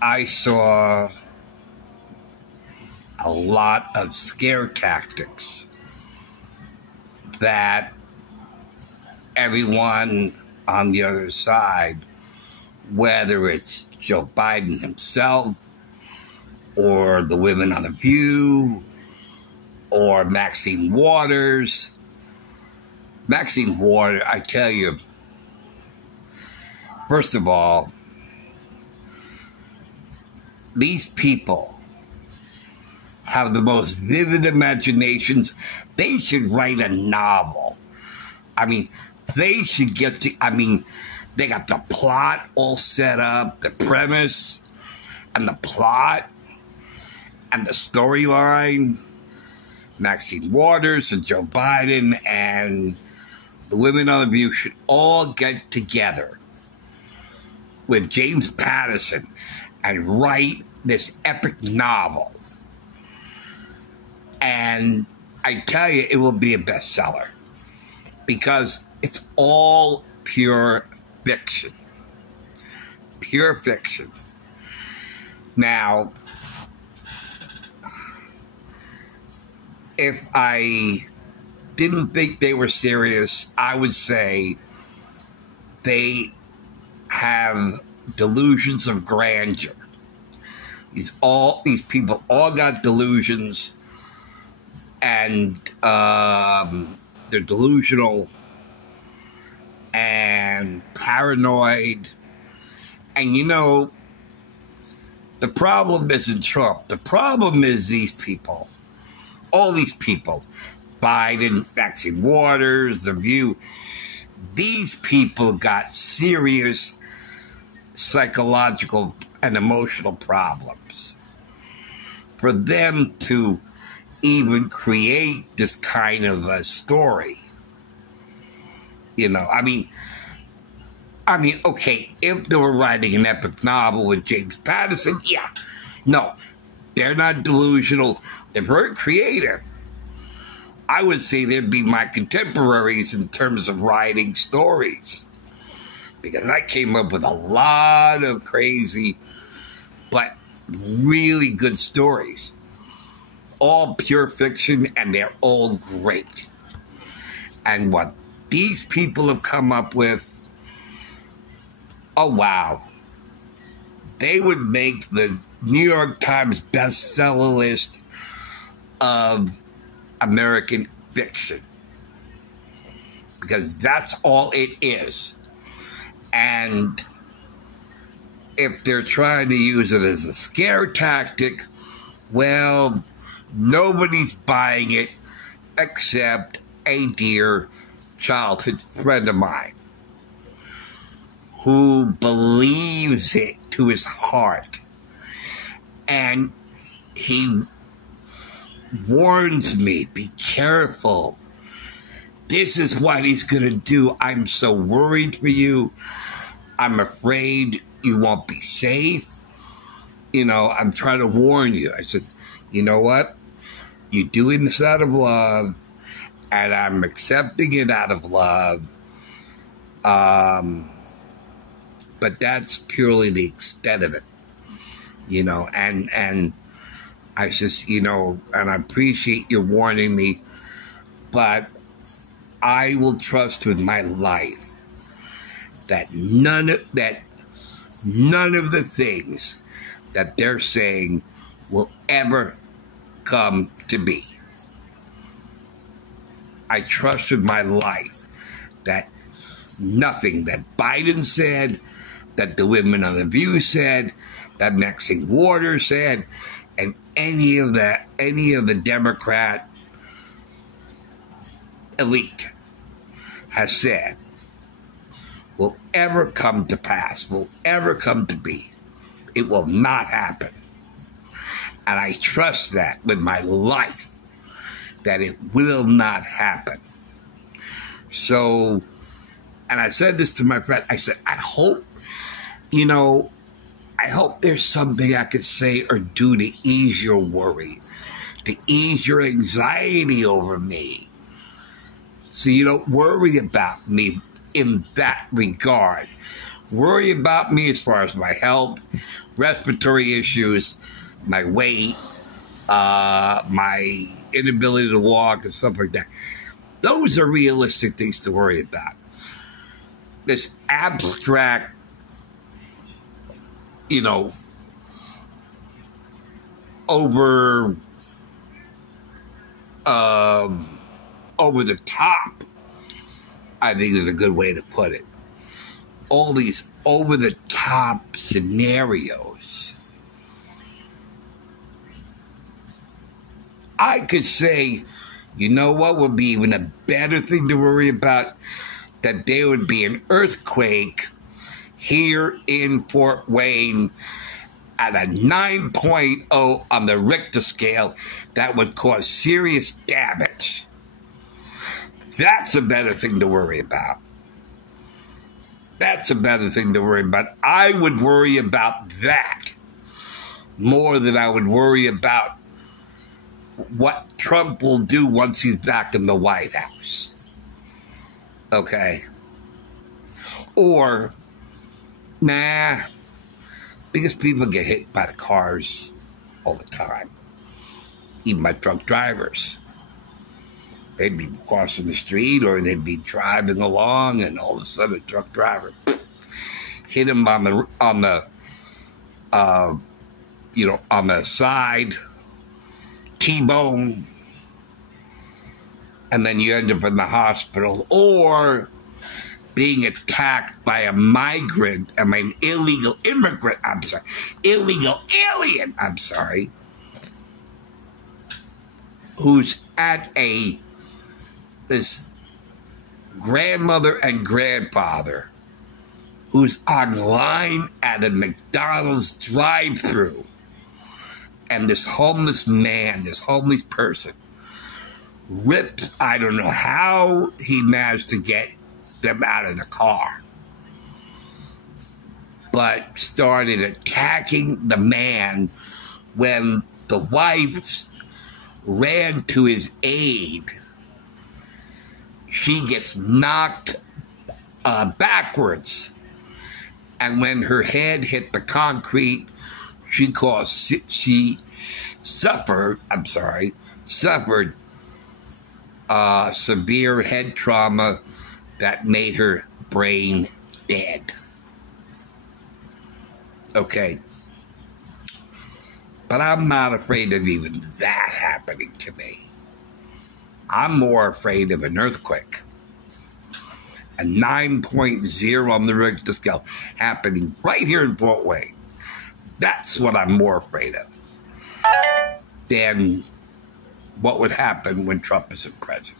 I saw a lot of scare tactics that everyone on the other side, whether it's Joe Biden himself or the women on The View or Maxine Waters. Maxine Waters, I tell you, first of all, these people have the most vivid imaginations. They should write a novel. I mean, they should get to, they got the plot all set up, the premise and the plot and the storyline. Maxine Waters and Joe Biden and the women on The View should all get together with James Patterson and write this epic novel. And I tell you, it will be a bestseller because it's all pure fiction. Pure fiction. Now, if I didn't think they were serious, I would say they have delusions of grandeur. These people all got delusions, and they're delusional and paranoid. And you know, the problem isn't Trump. The problem is these people. All these people, Biden, Maxine Waters, The View, these people got serious psychological and emotional problems. For them to even create this kind of a story, you know, I mean, okay, if they were writing an epic novel with James Patterson, yeah, no, they're not delusional. They're very creative. I would say they'd be my contemporaries in terms of writing stories, because I came up with a lot of crazy but really good stories. All pure fiction, and they're all great. And what these people have come up with, oh wow. They would make the New York Times bestseller list of American fiction, because that's all it is. And if they're trying to use it as a scare tactic, well, nobody's buying it except a dear childhood friend of mine who believes it to his heart. And he warns me, be careful. This is what he's going to do. I'm so worried for you. I'm afraid you won't be safe. You know, I'm trying to warn you. I said, you know what? You're doing this out of love, and I'm accepting it out of love. But that's purely the extent of it. You know, and I just, you know, and I appreciate you warning me, but I will trust with my life that none of the things that they're saying will ever come to be. I trust with my life that nothing that Biden said, that the women on The View said, that Maxine Waters said, and any of the Democrat elite has said will ever come to pass, will ever come to be. It will not happen. And I trust that with my life, that it will not happen. So, and I said this to my friend, I said, I hope there's something I could say or do to ease your worry, to ease your anxiety over me, so you don't worry about me in that regard. Worry about me as far as my health. respiratory issues, my weight, my inability to walk and stuff like that. Those are realistic things to worry about. This abstract, over the top, I think is a good way to put it. All these over the top scenarios. I could say, you know what would be even a better thing to worry about? That there would be an earthquake here in Fort Wayne at a 9.0 on the Richter scale that would cause serious damage. That's a better thing to worry about. That's a better thing to worry about. I would worry about that more than I would worry about what Trump will do once he's back in the White House. Okay? Or, because people get hit by the cars all the time. Even by truck drivers. They'd be crossing the street or they'd be driving along and all of a sudden a truck driver hit him on the side, T-bone, and then you end up in the hospital, or being attacked by a illegal alien, who's at this grandmother and grandfather who's online at a McDonald's drive-thru, and this homeless person rips, I don't know how he managed to get them out of the car, but started attacking the man when the wife ran to his aid. She gets knocked backwards, and when her head hit the concrete, she suffered severe head trauma that made her brain dead. Okay. But I'm not afraid of even that happening to me. I'm more afraid of an earthquake. A 9.0 on the Richter scale happening right here in Fort Wayne. That's what I'm more afraid of than what would happen when Trump isn't president.